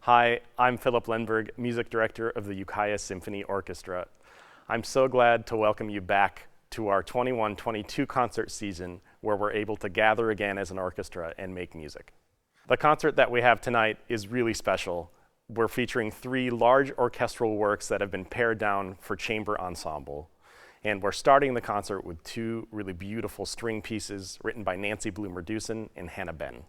Hi, I'm Phillip Lenberg, Music Director of the Ukiah Symphony Orchestra. I'm so glad to welcome you back to our 21-22 concert season where we're able to gather again as an orchestra and make music. The concert that we have tonight is really special. We're featuring 3 large orchestral works that have been pared down for chamber ensemble. And we're starting the concert with 2 really beautiful string pieces written by Nancy Deussen and Hanna Benn.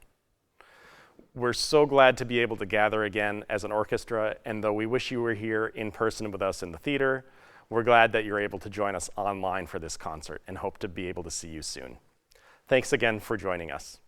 We're so glad to be able to gather again as an orchestra, and though we wish you were here in person with us in the theater, we're glad that you're able to join us online for this concert and hope to be able to see you soon. Thanks again for joining us.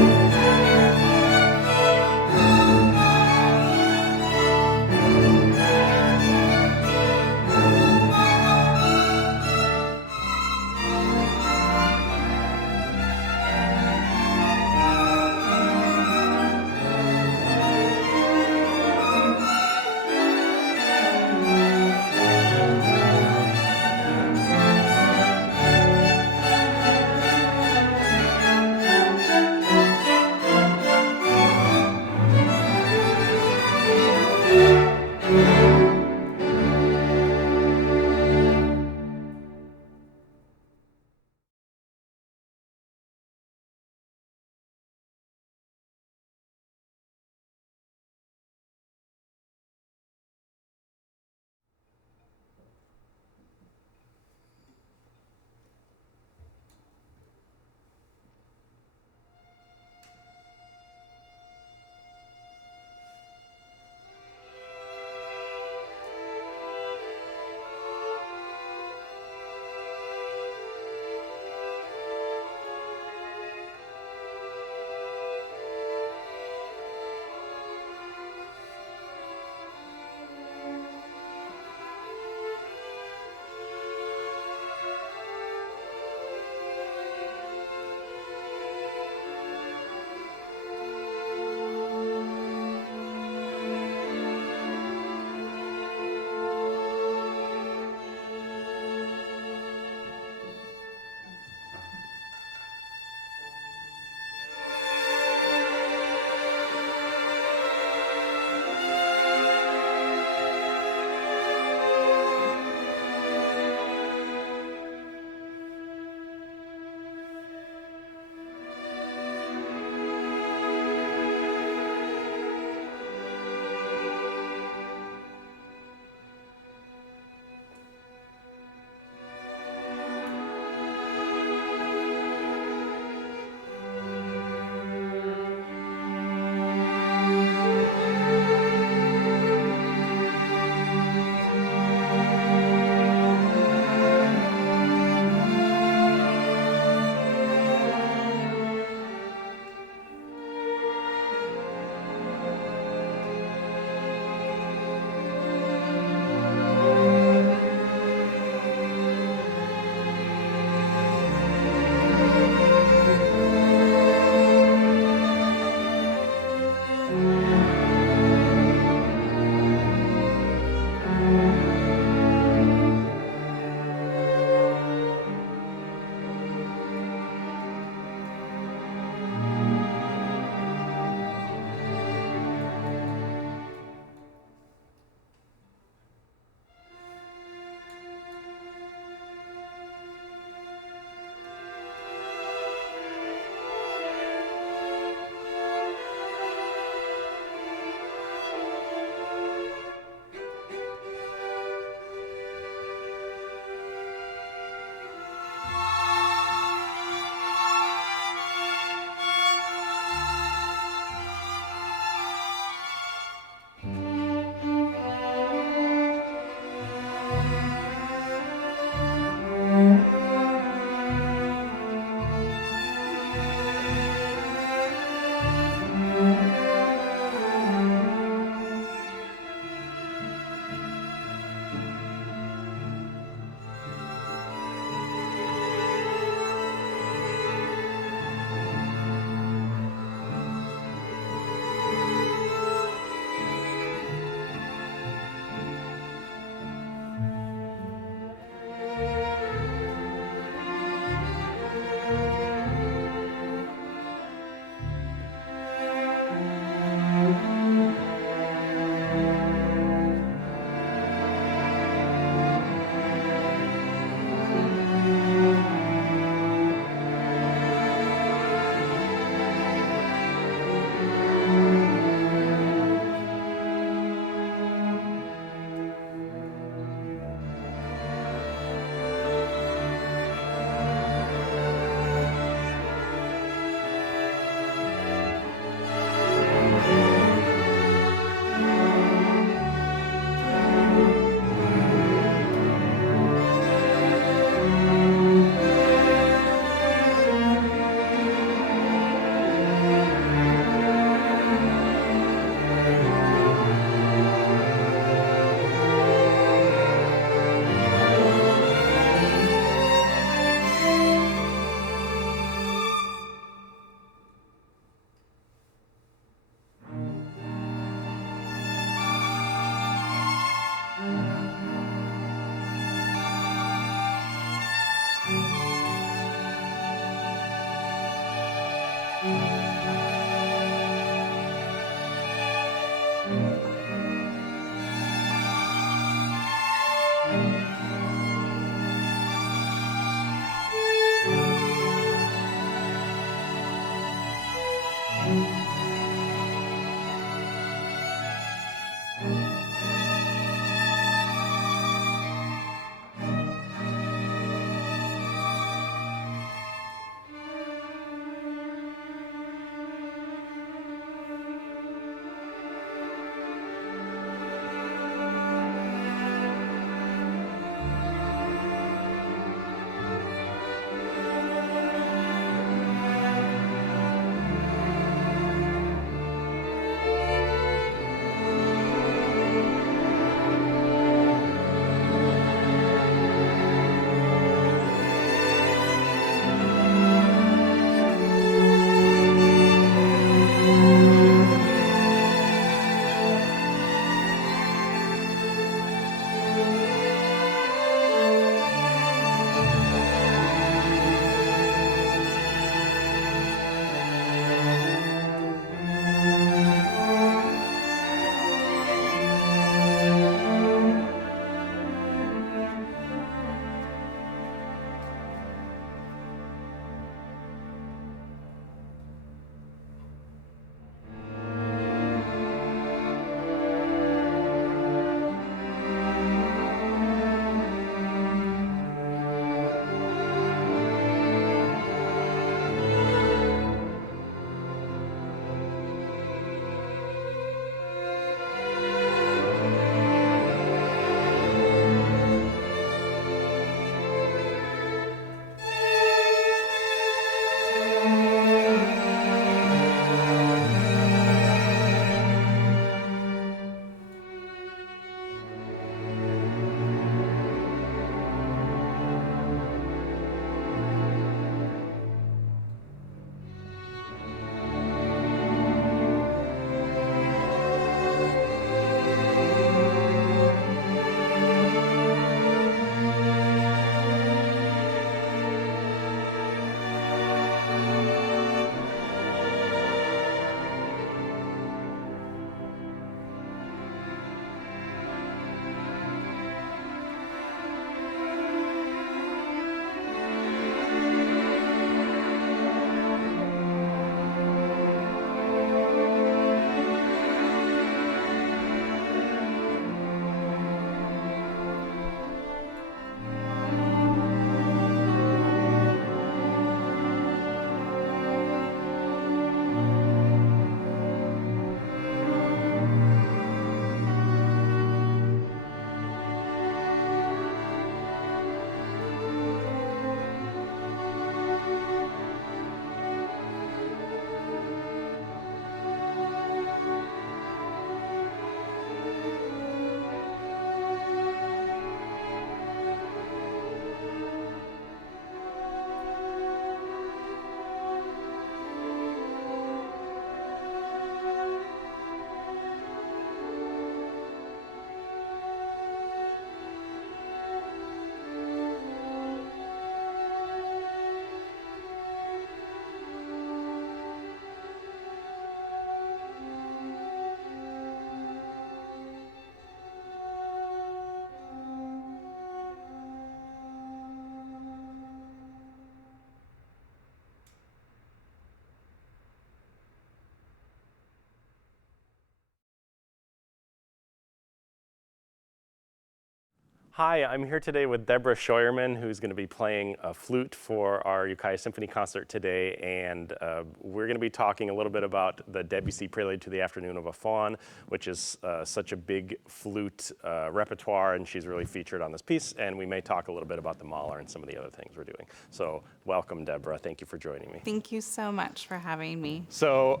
Hi, I'm here today with Debra Scheuerman, who's going to be playing a flute for our Ukiah Symphony concert today, and we're going to be talking a little bit about the Debussy Prelude to the Afternoon of a Faun, which is such a big flute repertoire, and she's really featured on this piece, and we may talk a little bit about the Mahler and some of the other things we're doing. So welcome, Debra. Thank you for joining me. Thank you so much for having me. So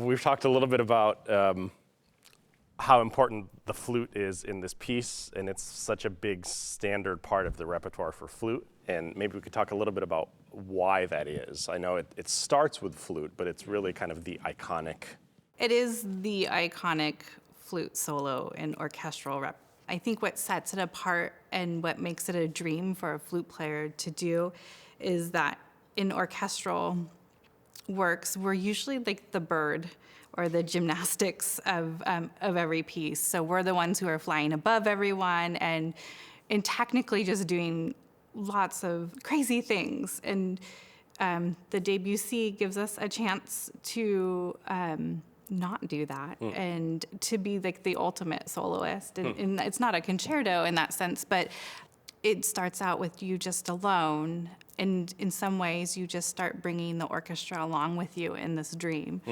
we've talked a little bit about how important the flute is in this piece, and it's such a big standard part of the repertoire for flute. And maybe we could talk a little bit about why that is. I know it starts with flute, but it's really kind of the iconic. It is the iconic flute solo in orchestral rep. I think what sets it apart and what makes it a dream for a flute player to do is that in orchestral works, we're usually like the bird or the gymnastics of every piece. So we're the ones who are flying above everyone and technically just doing lots of crazy things. And the Debussy gives us a chance to not do that and to be like the ultimate soloist. And it's not a concerto in that sense, but it starts out with you just alone. And in some ways, you just start bringing the orchestra along with you in this dream.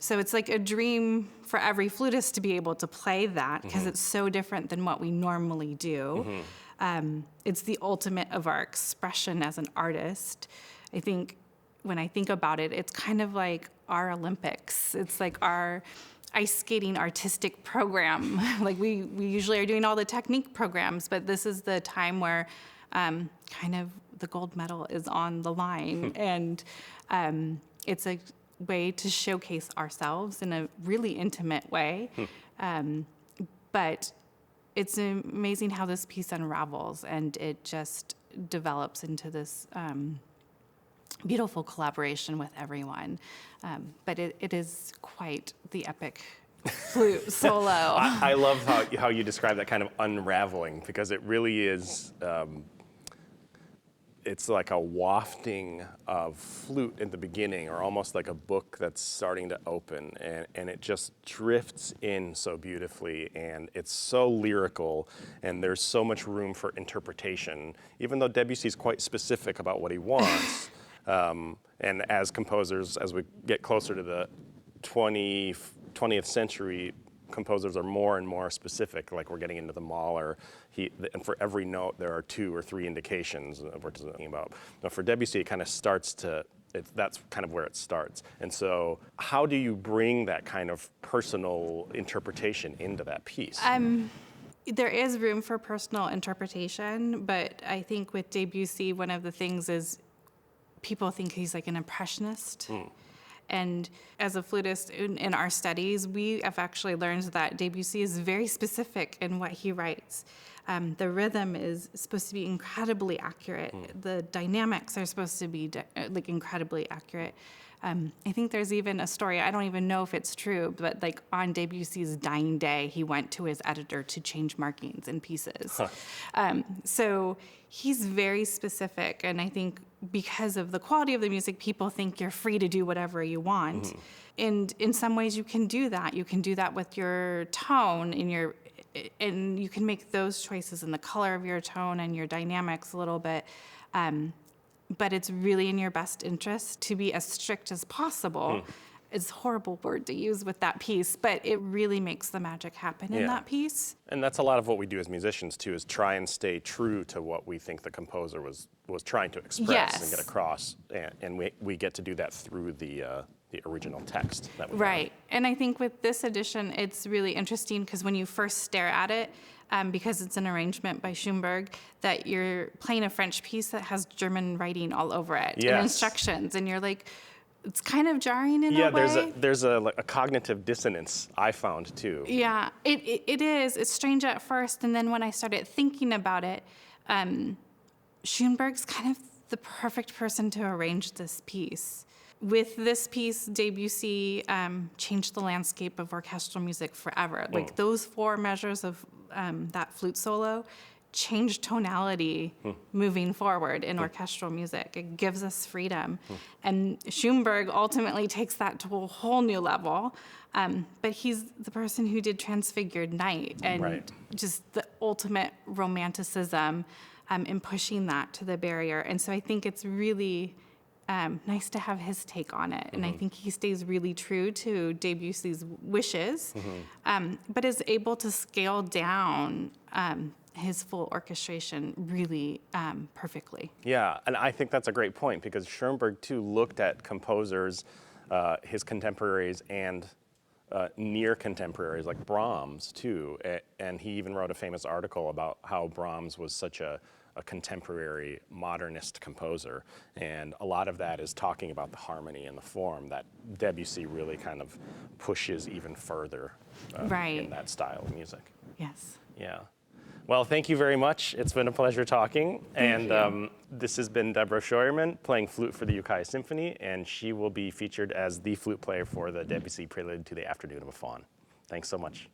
So it's like a dream for every flutist to be able to play that, because it's so different than what we normally do. It's the ultimate of our expression as an artist. I think when I think about it, it's kind of like our Olympics. It's like our ice skating artistic program. Like we usually are doing all the technique programs, but this is the time where kind of the gold medal is on the line. And it's a way to showcase ourselves in a really intimate way. But it's amazing how this piece unravels, and it just develops into this beautiful collaboration with everyone. But it is quite the epic flute solo. I love how you describe that kind of unraveling, because it really is, it's like a wafting of flute in the beginning, or almost like a book that's starting to open, and it just drifts in so beautifully, and it's so lyrical, and there's so much room for interpretation, even though Debussy's quite specific about what he wants. And as composers, as we get closer to the 20th century, composers are more and more specific, like we're getting into the Mahler, and for every note there are 2 or 3 indications we're talking about. Now for Debussy, it kind of starts to, that's kind of where it starts. And so how do you bring that kind of personal interpretation into that piece? There is room for personal interpretation, but I think with Debussy, one of the things is people think he's like an impressionist. And as a flutist in our studies, we have actually learned that Debussy is very specific in what he writes. The rhythm is supposed to be incredibly accurate. The dynamics are supposed to be like incredibly accurate. I think there's even a story, I don't even know if it's true, but like on Debussy's dying day, he went to his editor to change markings in pieces. So he's very specific, and I think because of the quality of the music, people think you're free to do whatever you want. And in some ways you can do that. You can do that with your tone and you can make those choices in the color of your tone and your dynamics a little bit. But it's really in your best interest to be as strict as possible. It's a horrible word to use with that piece, but it really makes the magic happen in that piece. And that's a lot of what we do as musicians too, is try and stay true to what we think the composer was trying to express and get across. And we get to do that through the original text that we have. And I think with this edition, it's really interesting because when you first stare at it, because it's an arrangement by Schoenberg, that you're playing a French piece that has German writing all over it and instructions, and you're like, it's kind of jarring in a way. Yeah, there's a cognitive dissonance I found too. Yeah, it is. It's strange at first, and then when I started thinking about it, Schoenberg's kind of the perfect person to arrange this piece. With this piece, Debussy changed the landscape of orchestral music forever. Like those 4 measures of that flute solo changed tonality moving forward in orchestral music. It gives us freedom. And Schoenberg ultimately takes that to a whole new level. But he's the person who did Transfigured Night and just the ultimate romanticism in pushing that to the barrier. And so I think it's really nice to have his take on it. And I think he stays really true to Debussy's wishes, but is able to scale down his full orchestration really perfectly. Yeah, and I think that's a great point, because Schoenberg too looked at composers, his contemporaries and near contemporaries like Brahms too, and he even wrote a famous article about how Brahms was such a contemporary modernist composer, and a lot of that is talking about the harmony and the form that Debussy really kind of pushes even further in that style of music. Yes. Yeah. Well, thank you very much. It's been a pleasure talking. And this has been Debra Scheuerman playing flute for the Ukiah Symphony, and she will be featured as the flute player for the Debussy Prelude to the Afternoon of a Faun. Thanks so much.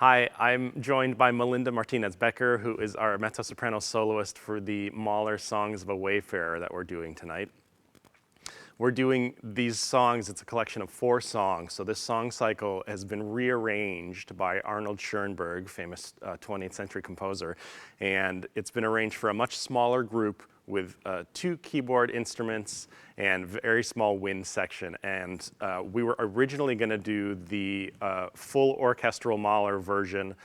Hi, I'm joined by Melinda Martinez Becker, who is our mezzo-soprano soloist for the Mahler Songs of a Wayfarer that we're doing tonight. We're doing these songs, it's a collection of 4 songs, so this song cycle has been rearranged by Arnold Schoenberg, famous 20th century composer, and it's been arranged for a much smaller group with 2 keyboard instruments and very small wind section. And we were originally going to do the full orchestral Mahler version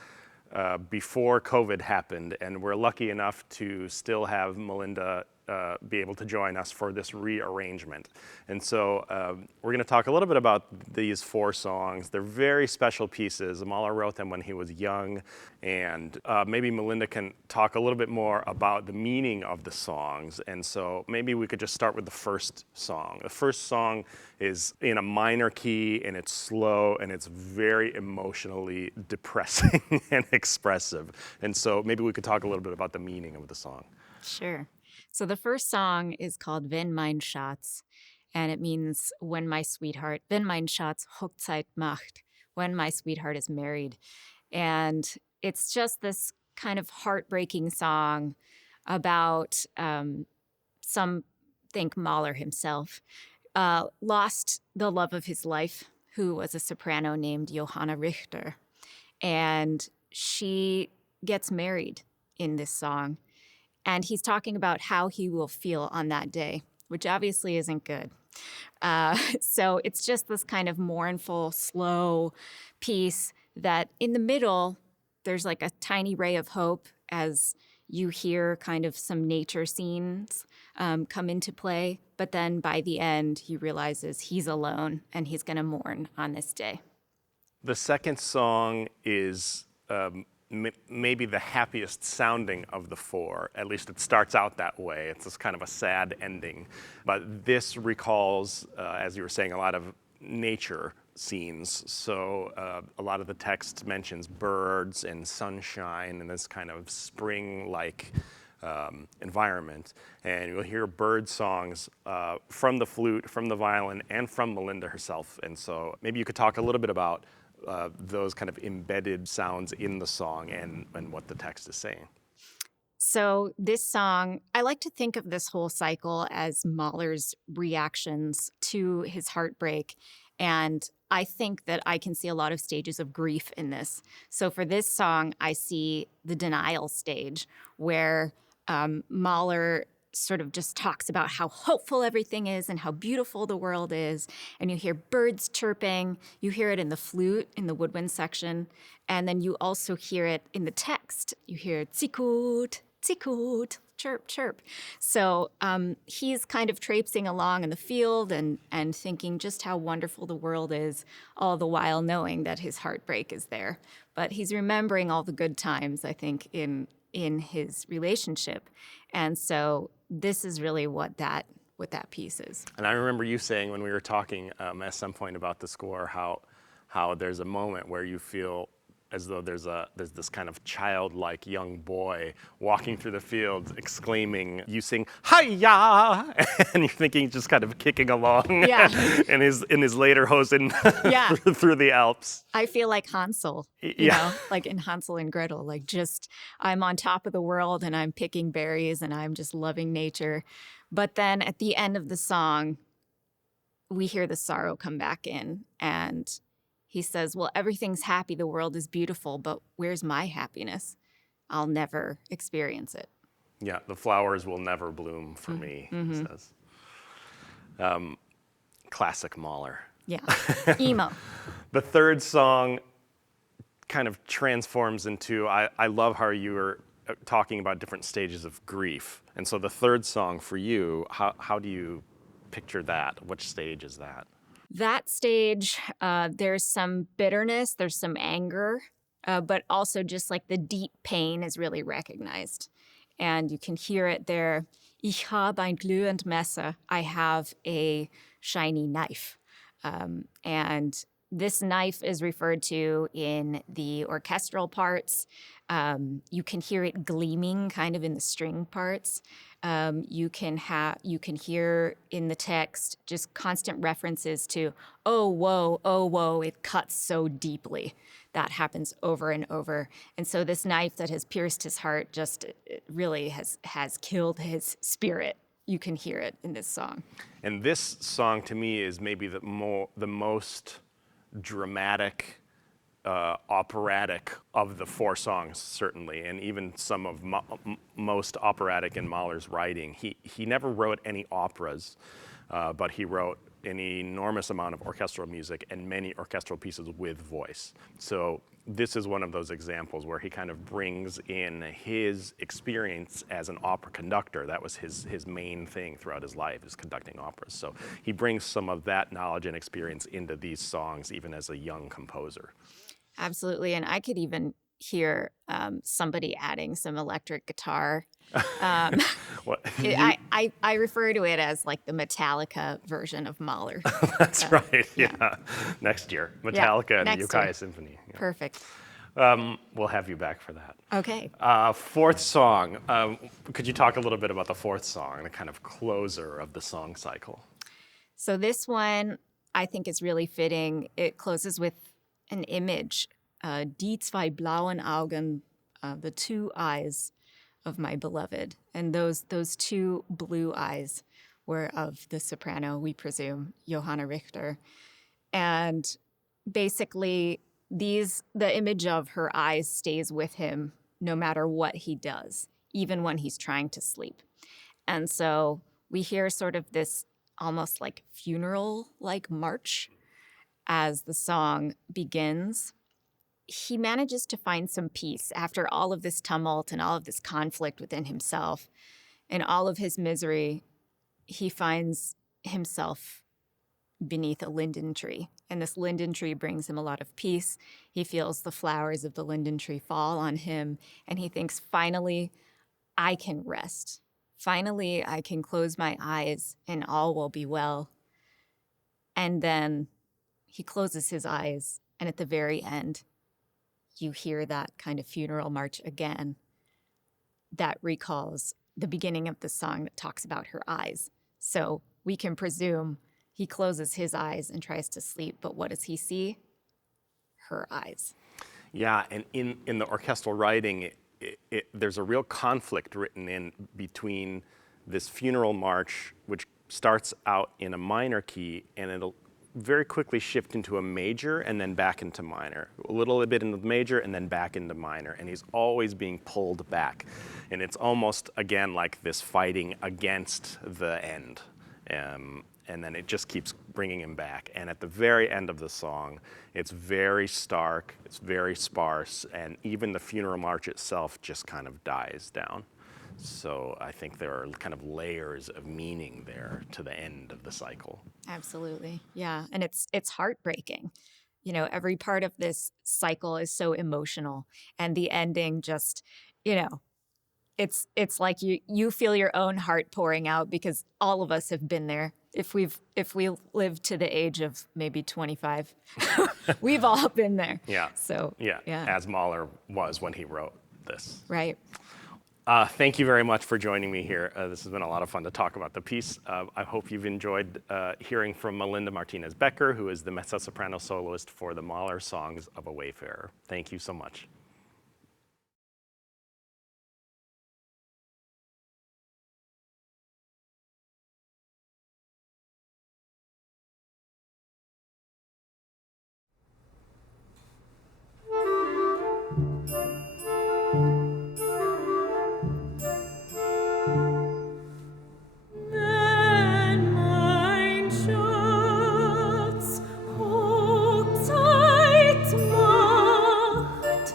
before COVID happened, and we're lucky enough to still have Melinda be able to join us for this rearrangement. And so we're going to talk a little bit about these 4 songs. They're very special pieces. Mahler wrote them when he was young, and maybe Melinda can talk a little bit more about the meaning of the songs. And so maybe we could just start with the first song. The first song is in a minor key, and it's slow, and it's very emotionally depressing and expressive. And so maybe we could talk a little bit about the meaning of the song. Sure. So the first song is called Wenn mein Schatz, and it means when my sweetheart, wenn mein Schatz Hochzeit macht, when my sweetheart is married. And it's just this kind of heartbreaking song about some think Mahler himself, lost the love of his life, who was a soprano named Johanna Richter. And she gets married in this song. And he's talking about how he will feel on that day, which obviously isn't good. So it's just this kind of mournful, slow piece that in the middle, there's like a tiny ray of hope as you hear kind of some nature scenes come into play. But then by the end, he realizes he's alone and he's going to mourn on this day. The second song is maybe the happiest sounding of the 4. At least it starts out that way. It's this kind of a sad ending. But this recalls, as you were saying, a lot of nature scenes. So a lot of the text mentions birds and sunshine and this kind of spring-like environment. And you'll hear bird songs from the flute, from the violin, and from Melinda herself. And so maybe you could talk a little bit about those kind of embedded sounds in the song and what the text is saying. So this song, I like to think of this whole cycle as Mahler's reactions to his heartbreak. And I think that I can see a lot of stages of grief in this. So for this song, I see the denial stage where Mahler sort of just talks about how hopeful everything is and how beautiful the world is. And you hear birds chirping. You hear it in the flute, in the woodwind section. And then you also hear it in the text. You hear tsikut, tsikut, chirp, chirp. So he's kind of traipsing along in the field and thinking just how wonderful the world is, all the while knowing that his heartbreak is there. But he's remembering all the good times, I think, in his relationship. And so this is really what that piece is. And I remember you saying when we were talking at some point about the score, how there's a moment where you feel as though there's this kind of childlike young boy walking through the fields exclaiming, you sing hi-ya, and you're thinking just kind of kicking along Yeah. in his lederhosen Yeah. through the Alps. I feel like Hansel, you know, like in Hansel and Gretel, like just I'm on top of the world and I'm picking berries and I'm just loving nature. But then at the end of the song, we hear the sorrow come back in and he says, well, everything's happy, the world is beautiful, but where's my happiness? I'll never experience it. Yeah, the flowers will never bloom for me, he says. Classic Mahler. Yeah, emo. The third song kind of transforms into, I love how you were talking about different stages of grief. And so the third song for you, how do you picture that? Which stage is that? That stage, there's some bitterness, there's some anger, but also just like the deep pain is really recognized. And you can hear it there. Ich habe ein glühend Messer. I have a shiny knife. And This knife is referred to in the orchestral parts. You can hear it gleaming kind of in the string parts. You can hear in the text just constant references to, oh, whoa, it cuts so deeply. That happens over and over. And so this knife that has pierced his heart just it really has killed his spirit. You can hear it in this song. And this song to me is maybe the most dramatic, operatic of the four songs, certainly, and even some of most operatic in Mahler's writing. He never wrote any operas, but he wrote an enormous amount of orchestral music and many orchestral pieces with voice. So this is one of those examples where he kind of brings in his experience as an opera conductor. That was his main thing throughout his life, is conducting operas. So he brings some of that knowledge and experience into these songs, even as a young composer. Absolutely, and I could even hear somebody adding some electric guitar. I refer to it as like the Metallica version of Mahler. That's right, yeah. Next year, Metallica and the Ukiah Symphony. Yeah. Perfect. We'll have you back for that. Okay. Fourth song. Could you talk a little bit about the fourth song, the kind of closer of the song cycle? So this one, I think, is really fitting. It closes with an image, die zwei blauen Augen, the two eyes of my beloved. And those two blue eyes were of the soprano, we presume, Johanna Richter. And basically, the image of her eyes stays with him no matter what he does, even when he's trying to sleep. And so we hear sort of this almost like funeral-like march as the song begins. He manages to find some peace after all of this tumult and all of this conflict within himself and all of his misery. He finds himself beneath a linden tree, and this linden tree brings him a lot of peace. He feels the flowers of the linden tree fall on him, and he thinks, finally, I can rest. Finally, I can close my eyes and all will be well. And then he closes his eyes, and at the very end, you hear that kind of funeral march again that recalls the beginning of the song that talks about her eyes. So we can presume he closes his eyes and tries to sleep, but what does he see? Her eyes. Yeah, and in the orchestral writing, there's a real conflict written in between this funeral march, which starts out in a minor key, and it'll very quickly shift into a major and then back into minor. A little bit into the major and then back into minor. And he's always being pulled back. And it's almost, again, like this fighting against the end. And then it just keeps bringing him back. And at the very end of the song, it's very stark, it's very sparse, and even the funeral march itself just kind of dies down. So I think there are kind of layers of meaning there to the end of the cycle. Absolutely. Yeah. And it's heartbreaking. You know, every part of this cycle is so emotional. And the ending just, you know, it's like you feel your own heart pouring out, because all of us have been there. If we lived to the age of maybe 25, we've all been there. Yeah. So yeah, as Mahler was when he wrote this. Right. Thank you very much for joining me here. This has been a lot of fun to talk about the piece. I hope you've enjoyed hearing from Melinda Martinez Becker, who is the mezzo-soprano soloist for the Mahler songs of a Wayfarer. Thank you so much. Hochzeit macht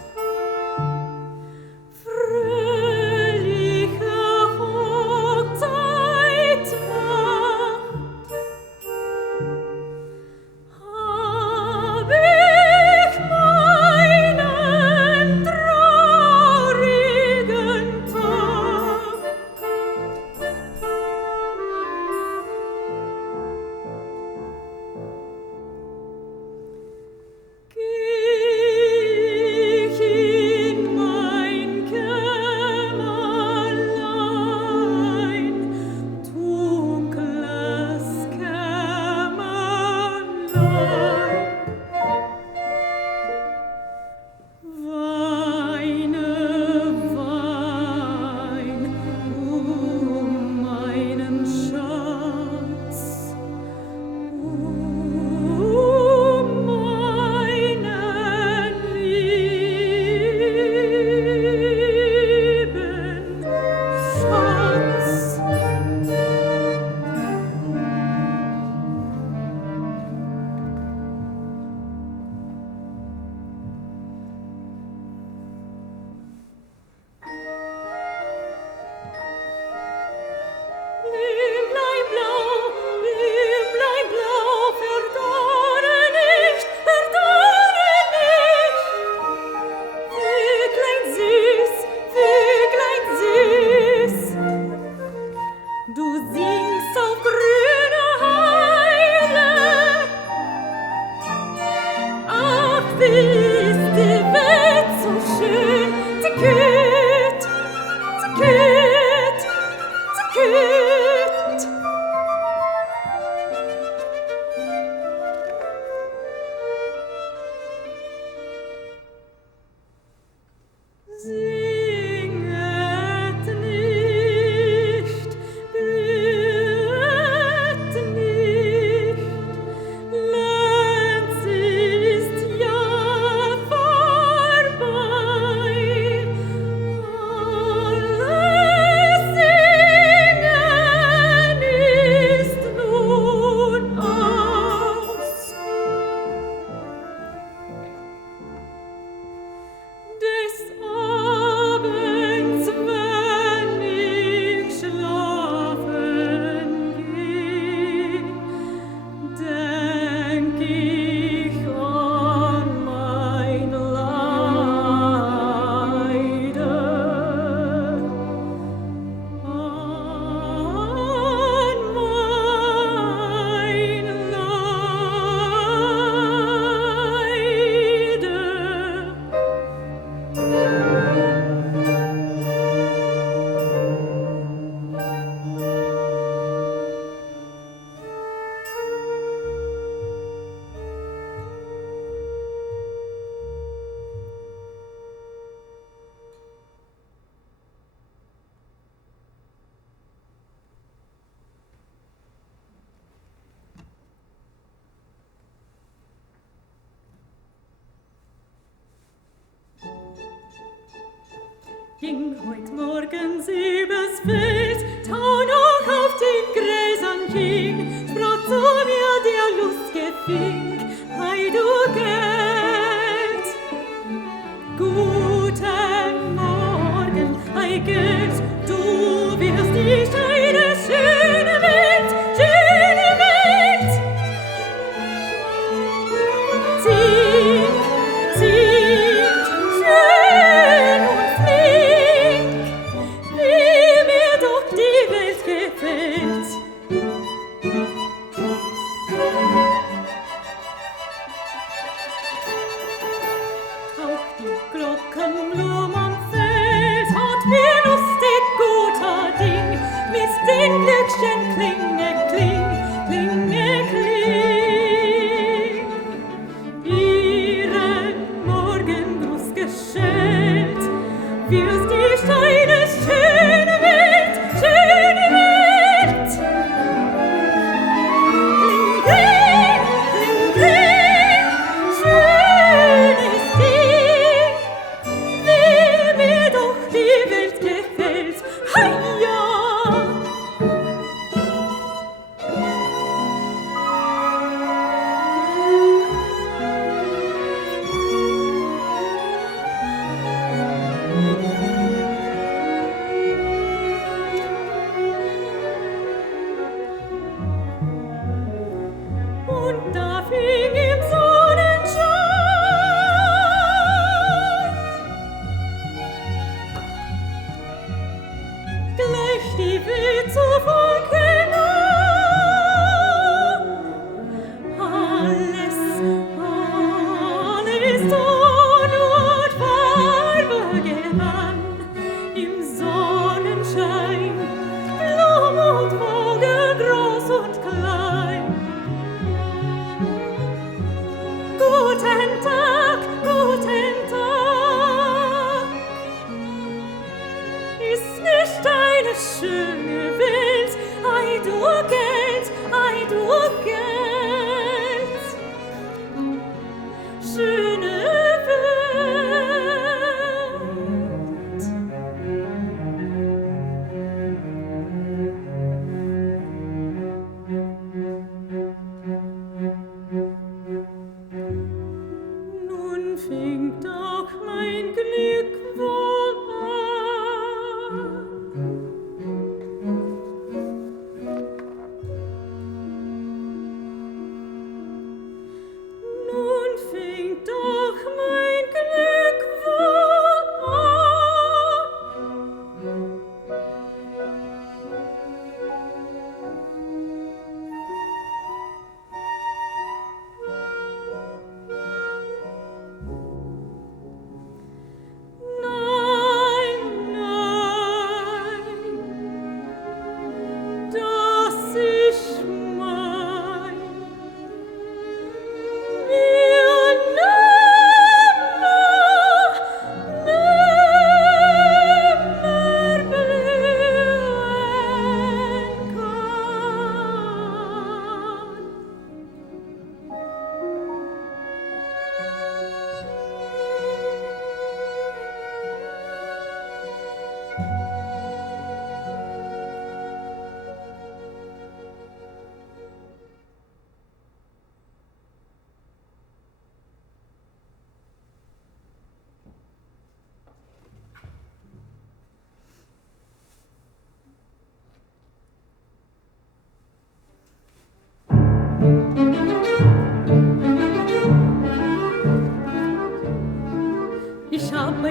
Ging heut Morgen übers Feld, tau noch auf den Gräsern hing, sprach zu mir der lustige Fink, hei du Geld. Guten Morgen, hei Geld, du wirst nicht eine schöne Welt, schöne Welt. Zink, zink, schön und flink, wie mir doch die Welt gefällt. Auch die Glockenblum am Feld hat mir lustig guter Ding, mit den Glöckchen klinge, kling, klinge, kling. Ihren Morgengruß geschellt, wirst die Steine schöne Welt, schöne Welt. Kling, kling, kling, kling, schönes Ding, wie mir doch die Welt gefällt. Heia!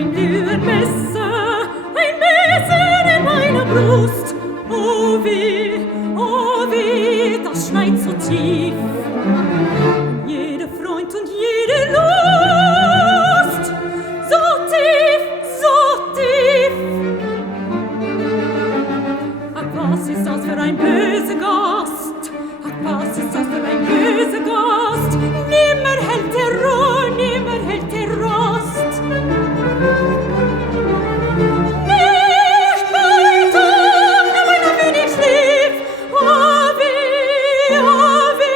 ein Mühenmesser in meiner Brust. Oh weh, das schneit so tief. Jeder Freund und jede Lust, so tief, so tief. Ach, was ist das für ein böser Gast? Ach, was ist das für ein böser Gast? Nimmer hält der Rohr, nimmer hält der Rost. Nicht bei Tag, nur wenn wenig schlief. Oh weh, oh weh.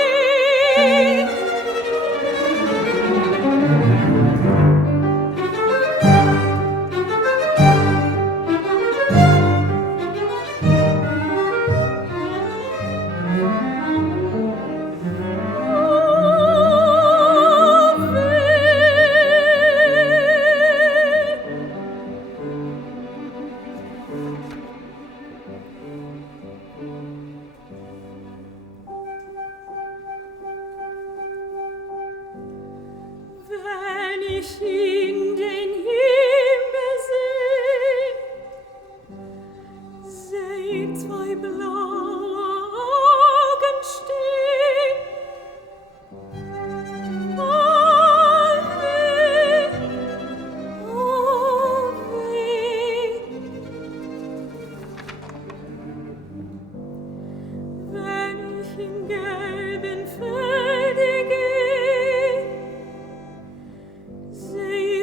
Wenn ich in den Himmel seh zwei blaue Augen stehen. Oh weh, oh weh. Wenn ich in gelben Felde geh, seh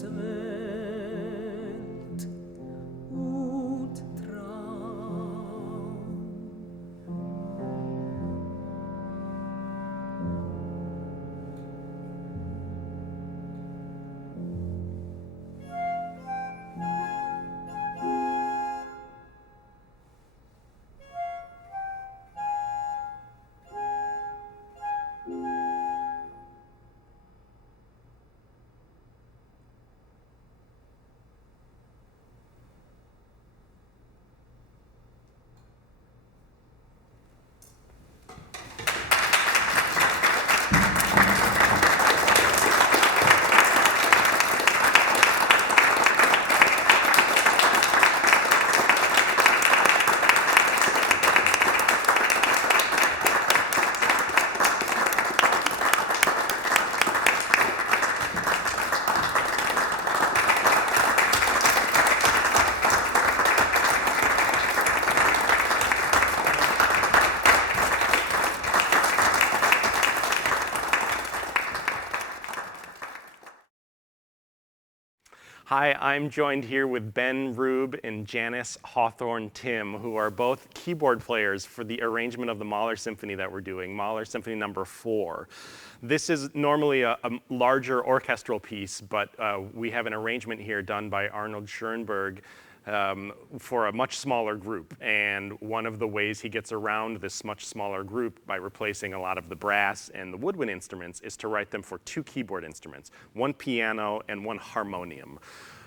Welt und Traum. Hi, I'm joined here with Ben Rube and Janice Hawthorne Tim, who are both keyboard players for the arrangement of the Mahler Symphony that we're doing, Mahler Symphony No. 4. This is normally a larger orchestral piece, but we have an arrangement here done by Arnold Schoenberg for a much smaller group. And one of the ways he gets around this much smaller group by replacing a lot of the brass and the woodwind instruments is to write them for 2 keyboard instruments, 1 piano and 1 harmonium.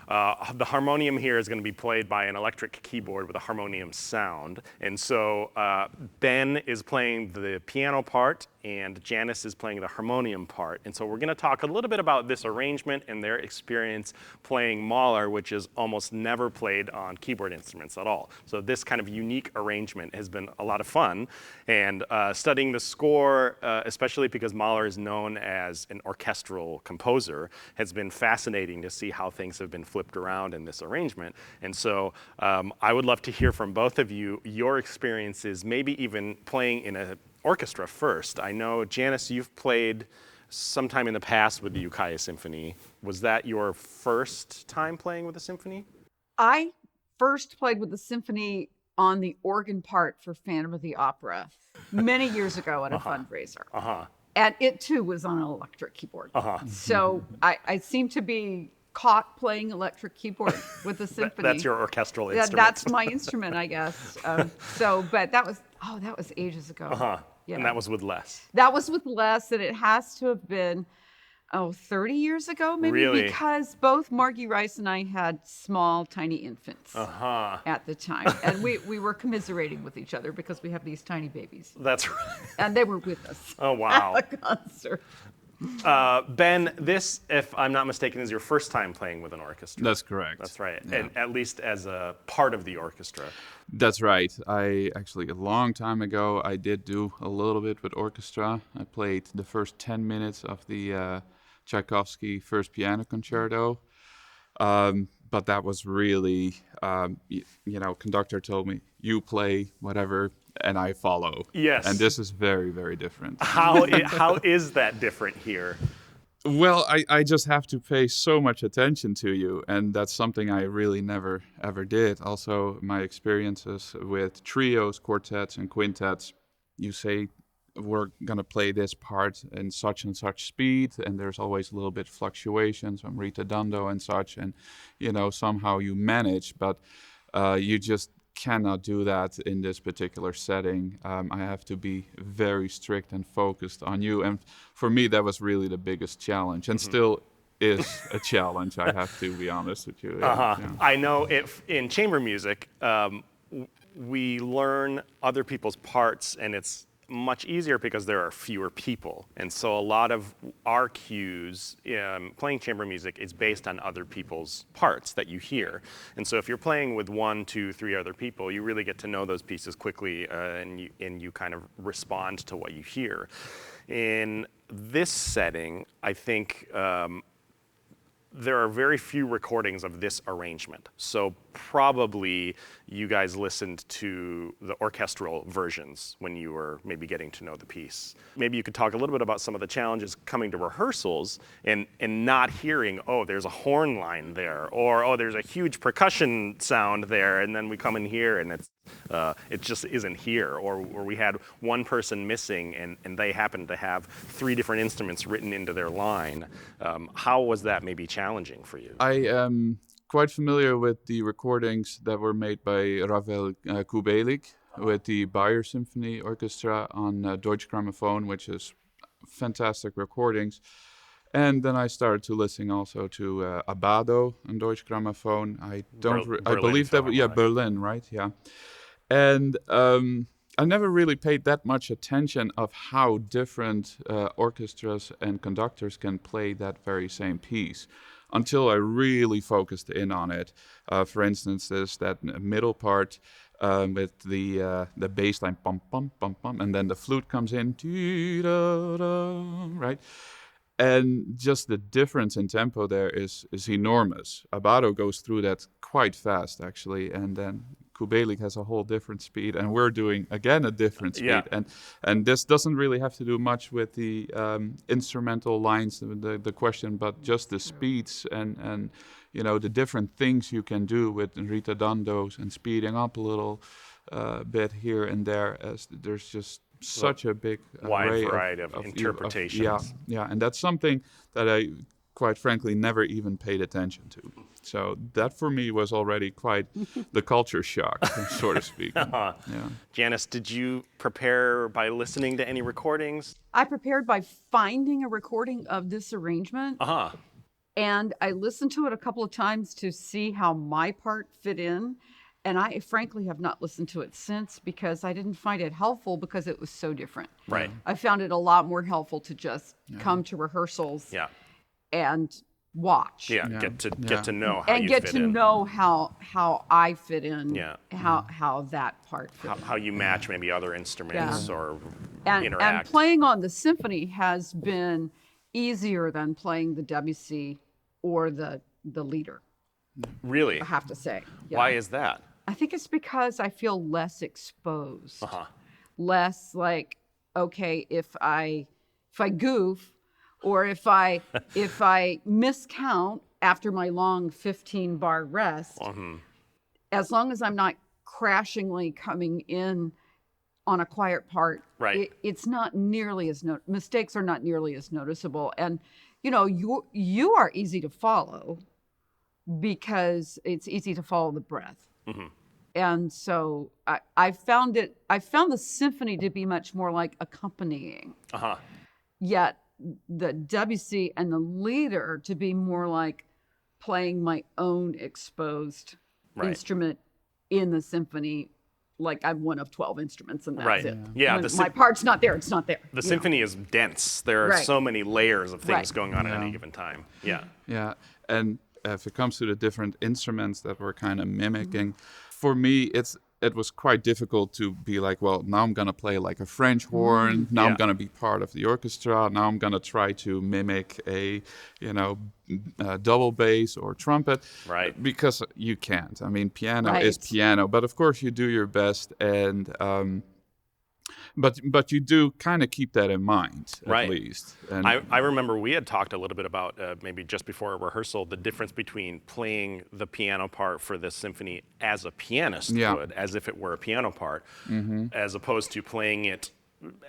The harmonium here is going to be played by an electric keyboard with a harmonium sound. And so Ben is playing the piano part and Janice is playing the harmonium part. And so we're going to talk a little bit about this arrangement and their experience playing Mahler, which is almost never played on keyboard instruments at all. So this kind of unique arrangement has been a lot of fun. And studying the score, especially because Mahler is known as an orchestral composer, has been fascinating to see how things have been flipped around in this arrangement. And so I would love to hear from both of you your experiences, maybe even playing in an orchestra first. I know, Janice, you've played sometime in the past with the Ukiah Symphony. Was that your first time playing with a symphony? I first played with the symphony on the organ part for Phantom of the Opera many years ago at a fundraiser. And it too was on an electric keyboard. So I seem to be caught playing electric keyboard with the symphony. That's your orchestral instrument. That's my instrument, I guess. But that was ages ago. Yeah. And that was with Les. That was with Les, and it has to have been 30 years ago, maybe, Really? because both Margie Rice and I had small, tiny infants at the time. And we were commiserating with each other because we have these tiny babies. That's right. And they were with us Oh, wow. at the concert. Ben, this, if I'm not mistaken, is your first time playing with an orchestra. That's correct. That's right. Yeah. And at least as a part of the orchestra. That's right. I actually, a long time ago, I did do a little bit with orchestra. I played the first 10 minutes of the Tchaikovsky First Piano Concerto. But that was really, conductor told me, you play whatever, and I follow. Yes. And this is very, very different. How is that different here? Well, I just have to pay so much attention to you, and that's something I really never, ever did. Also, my experiences with trios, quartets, and quintets, you say, we're going to play this part in such and such speed, and there's always a little bit fluctuations from ritardando and such, and, somehow you manage, but you just cannot do that in this particular setting. I have to be very strict and focused on you. And for me, that was really the biggest challenge, and still is a challenge, I have to be honest with you. Yeah. I know if in chamber music, we learn other people's parts, and it's much easier because there are fewer people. And so a lot of our cues playing chamber music is based on other people's parts that you hear. And so if you're playing with 1, 2, 3 other people, you really get to know those pieces quickly, and you kind of respond to what you hear. In this setting, I think there are very few recordings of this arrangement. So probably you guys listened to the orchestral versions when you were maybe getting to know the piece. Maybe you could talk a little bit about some of the challenges coming to rehearsals and not hearing, oh, there's a horn line there, or oh, there's a huge percussion sound there, and then we come in here and it just isn't here. Or we had one person missing and they happened to have 3 different instruments written into their line. How was that maybe challenging for you? I am quite familiar with the recordings that were made by Ravel Kubelik with the Bayer Symphony Orchestra on Deutsche Grammophon, which is fantastic recordings. And then I started to listen also to Abbado on Deutsche Grammophon. I believe that, Berlin, right? Yeah. And I never really paid that much attention of how different orchestras and conductors can play that very same piece until I really focused in on it. For instance, there's that middle part with the bass line, pum, pum, pum, pum, and then the flute comes in, right? And just the difference in tempo there is enormous. Abbado goes through that quite fast, actually, and then Kubelik has a whole different speed, and we're doing, again, a different speed. Yeah. And this doesn't really have to do much with the instrumental lines, the question, but just the speeds and the different things you can do with ritadandos and speeding up a little bit here and there, as there's just such a big wide variety of interpretations. Yeah, and that's something that I, quite frankly, never even paid attention to. So that for me was already quite the culture shock, so to speak. Yeah. Janice, did you prepare by listening to any recordings? I prepared by finding a recording of this arrangement. And I listened to it a couple of times to see how my part fit in. And I frankly have not listened to it since because I didn't find it helpful because it was so different. Right. I found it a lot more helpful to just come to rehearsals and watch. Get to know how and you get fit to in. know how I fit in. How that part fit in. How you match maybe other instruments or and interact. And playing on the symphony has been easier than playing the Debussy or the leader. Really? I have to say. Yeah. Why is that? I think it's because I feel less exposed. Less like, okay, if I goof or if I miscount after my long 15-bar rest, as long as I'm not crashingly coming in on a quiet part, it's not nearly as mistakes are not nearly as noticeable. And you are easy to follow because it's easy to follow the breath. And so I found the symphony to be much more like accompanying. Yet the Debussy and the leader to be more like playing my own exposed instrument in the symphony. Like I'm one of 12 instruments and that's it. Yeah, my part's not there, it's not there. The symphony is dense. There are so many layers of things going on at any given time. Yeah, and if it comes to the different instruments that we're kind of mimicking, for me, it was quite difficult to be like, well, now I'm going to play like a French horn. Now I'm going to be part of the orchestra. Now I'm going to try to mimic a double bass or trumpet. Right. Because you can't. I mean, piano is piano. But of course, you do your best. And but you do kind of keep that in mind, at least. And I remember we had talked a little bit about, maybe just before a rehearsal, the difference between playing the piano part for this symphony as a pianist would, as if it were a piano part, as opposed to playing it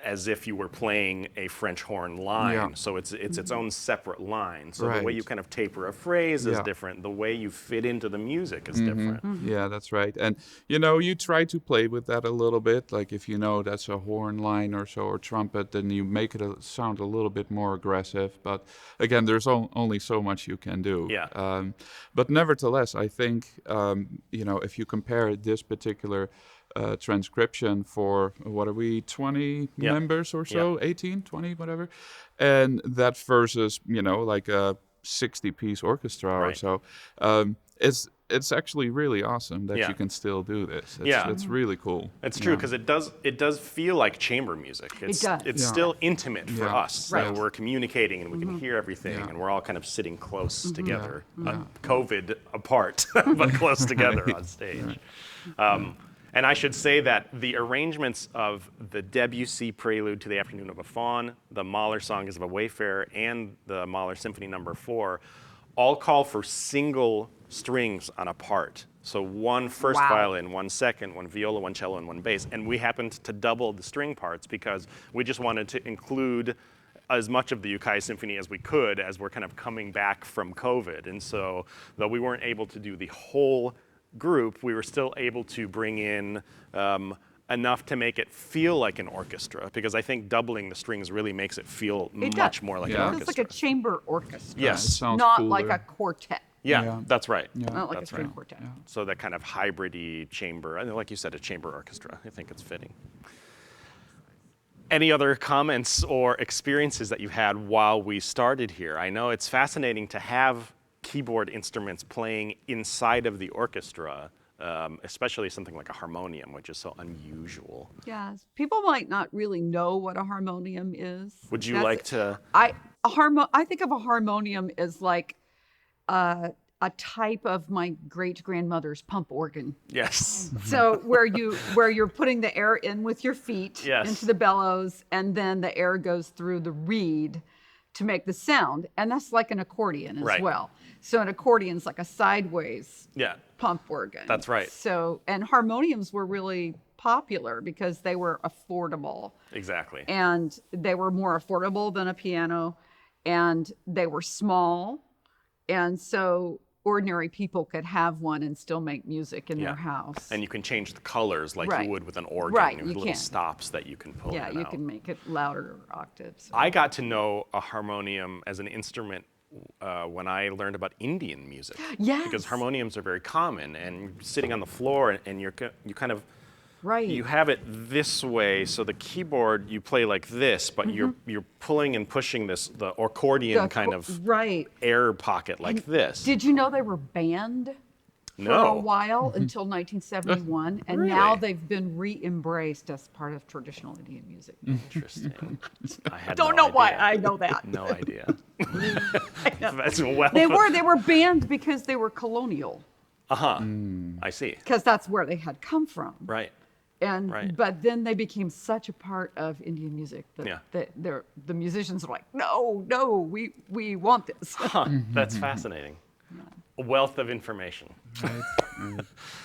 as if you were playing a French horn line. So it's its own separate line. So the way you kind of taper a phrase is different. The way you fit into the music is different. Yeah, that's right. And you try to play with that a little bit. Like if that's a horn line or so, or trumpet, then you make it sound a little bit more aggressive. But again, there's only so much you can do. But nevertheless, I think if you compare this particular transcription for, what are we, 20 members or so, 18, 20, whatever, and that versus like a 60-piece orchestra or so, it's actually really awesome that Yeah. you can still do this. Yeah. It's really cool. It's true because it does feel like chamber music. It's, does. It's Yeah. still intimate for Yeah. us. Right. We're communicating and we can hear everything, Yeah. and we're all kind of sitting close together, Yeah. COVID apart, but close together on stage. And I should say that the arrangements of the Debussy Prelude to the Afternoon of a Faun, the Mahler Songs of a Wayfarer, and the Mahler Symphony No. 4 all call for single strings on a part. So one first Wow. violin, one second, one viola, one cello, and one bass. And we happened to double the string parts because we just wanted to include as much of the Ukiah Symphony as we could as we're kind of coming back from COVID. And so though we weren't able to do the whole group, we were still able to bring in enough to make it feel like an orchestra, because I think doubling the strings really makes it feel It much does. more like Yeah. an It's orchestra. like a chamber orchestra. Yes. It sounds Not like cooler. a quartet. Yeah, Yeah. that's right. Not like That's a string right. quartet. So that kind of hybrid-y chamber, and like you said, a chamber orchestra. I think it's fitting. Any other comments or experiences that you had while we started here? I know it's fascinating to have keyboard instruments playing inside of the orchestra, especially something like a harmonium, which is so unusual. Yes. People might not really know what a harmonium is. Would you That's- like to? I think of a harmonium as like a type of my great grandmother's pump organ. Yes. So where you're putting the air in with your feet Yes. into the bellows, and then the air goes through the reed to make the sound, and that's like an accordion as Right. well. So an accordion's like a sideways Yeah. pump organ. That's right. So, and harmoniums were really popular because they were affordable, Exactly. and they were more affordable than a piano, and they were small, and so ordinary people could have one and still make music in Yeah. their house. And you can change the colors like Right. you would with an organ. Right, You have you little can. stops that you can pull Yeah, in and you out. can make it louder octaves. I got to know a harmonium as an instrument when I learned about Indian music. Yes. Because harmoniums are very common, and you're sitting on the floor, and you kind of Right. you have it this way, so the keyboard you play like this, but you're pulling and pushing the accordion kind of right. air pocket like this. Did you know they were banned for a No. while until 1971, and now Really? they've been re-embraced as part of traditional Indian music. Interesting. I had Don't no know why idea. I know that. No idea. That's well. They were banned because they were colonial, I see. because that's where they had come from. Right. And Right. but then they became such a part of Indian music that, Yeah. the musicians were like, no, we want this. Huh, that's fascinating. A wealth of information.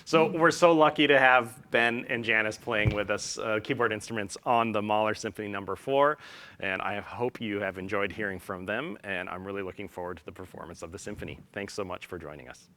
So we're so lucky to have Ben and Janice playing with us keyboard instruments on the Mahler Symphony No. 4, and I hope you have enjoyed hearing from them, and I'm really looking forward to the performance of the symphony. Thanks so much for joining us.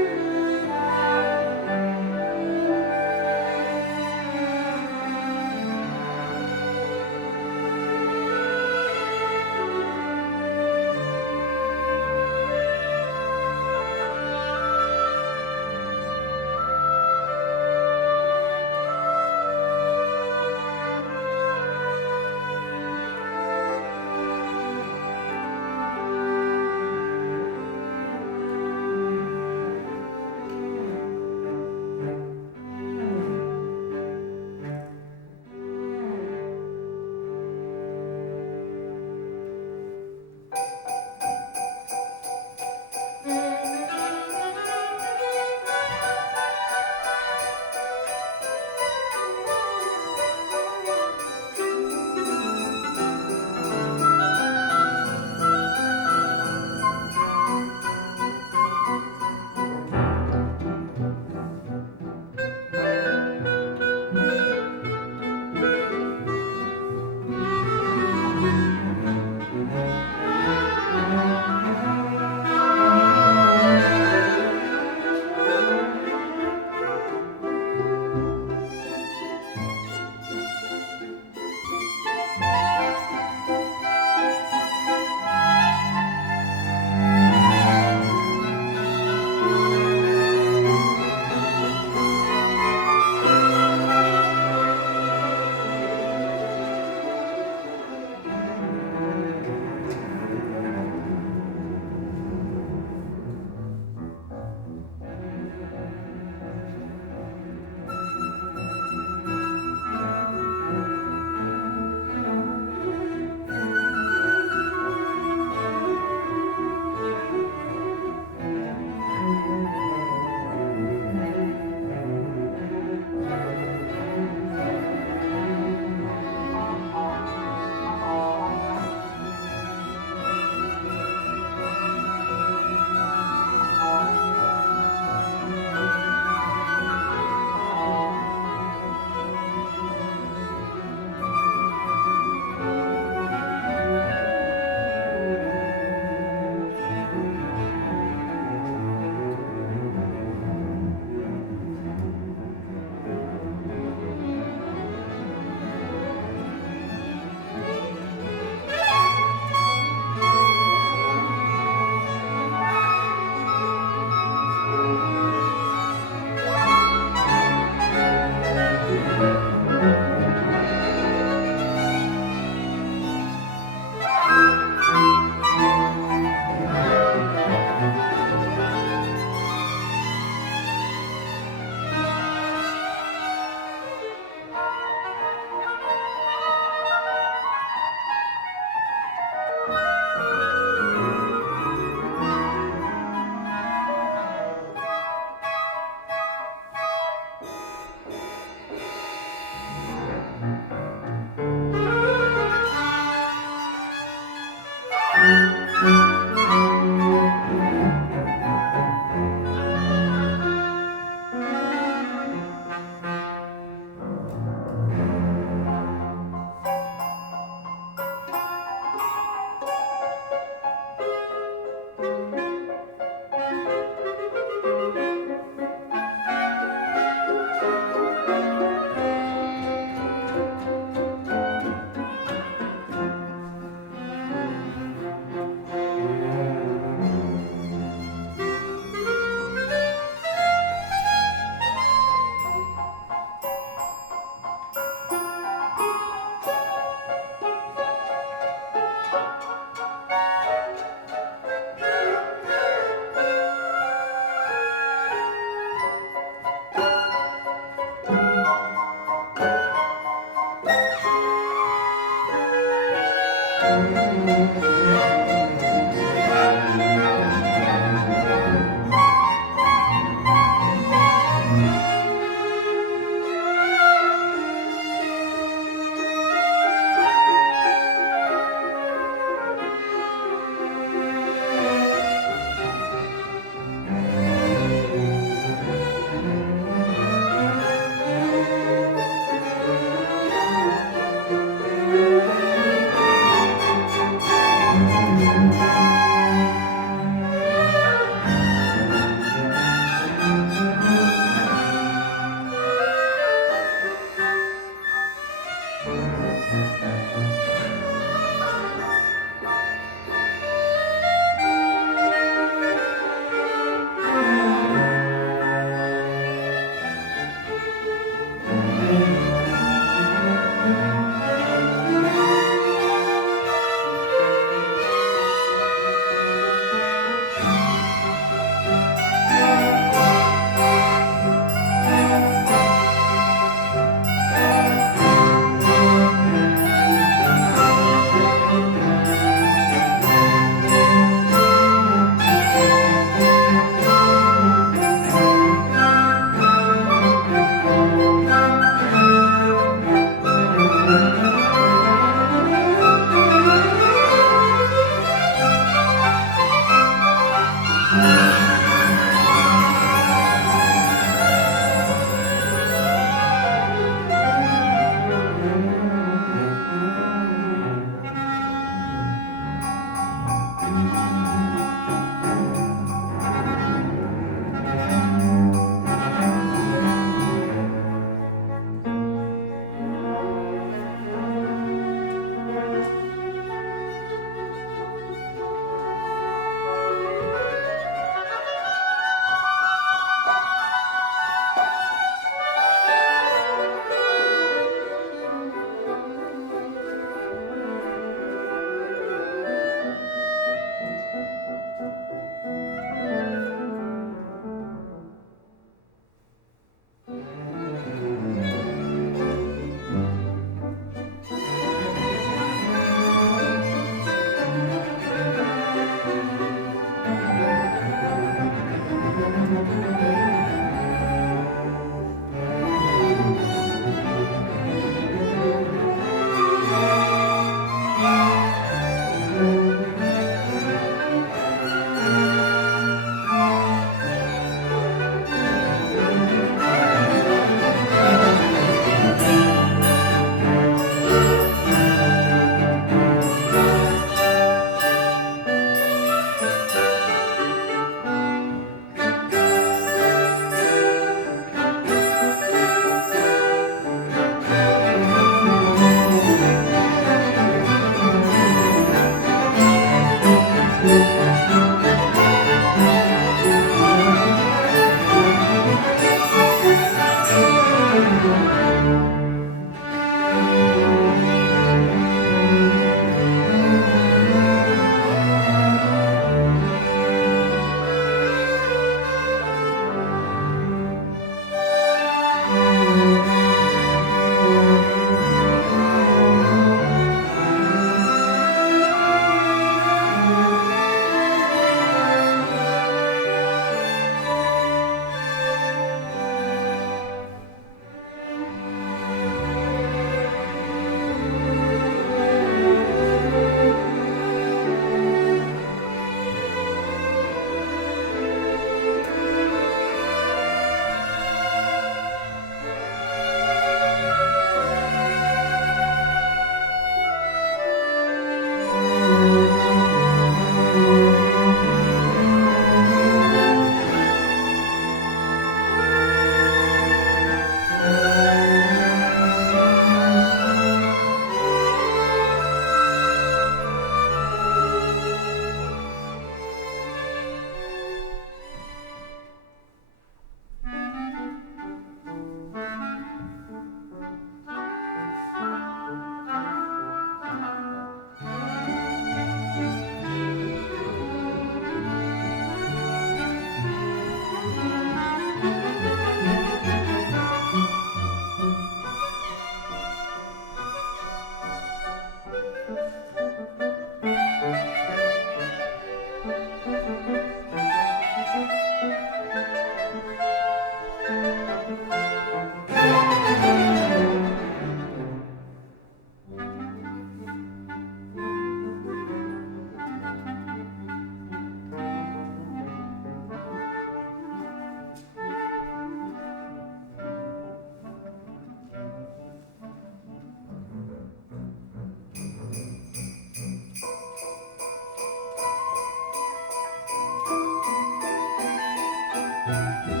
Thank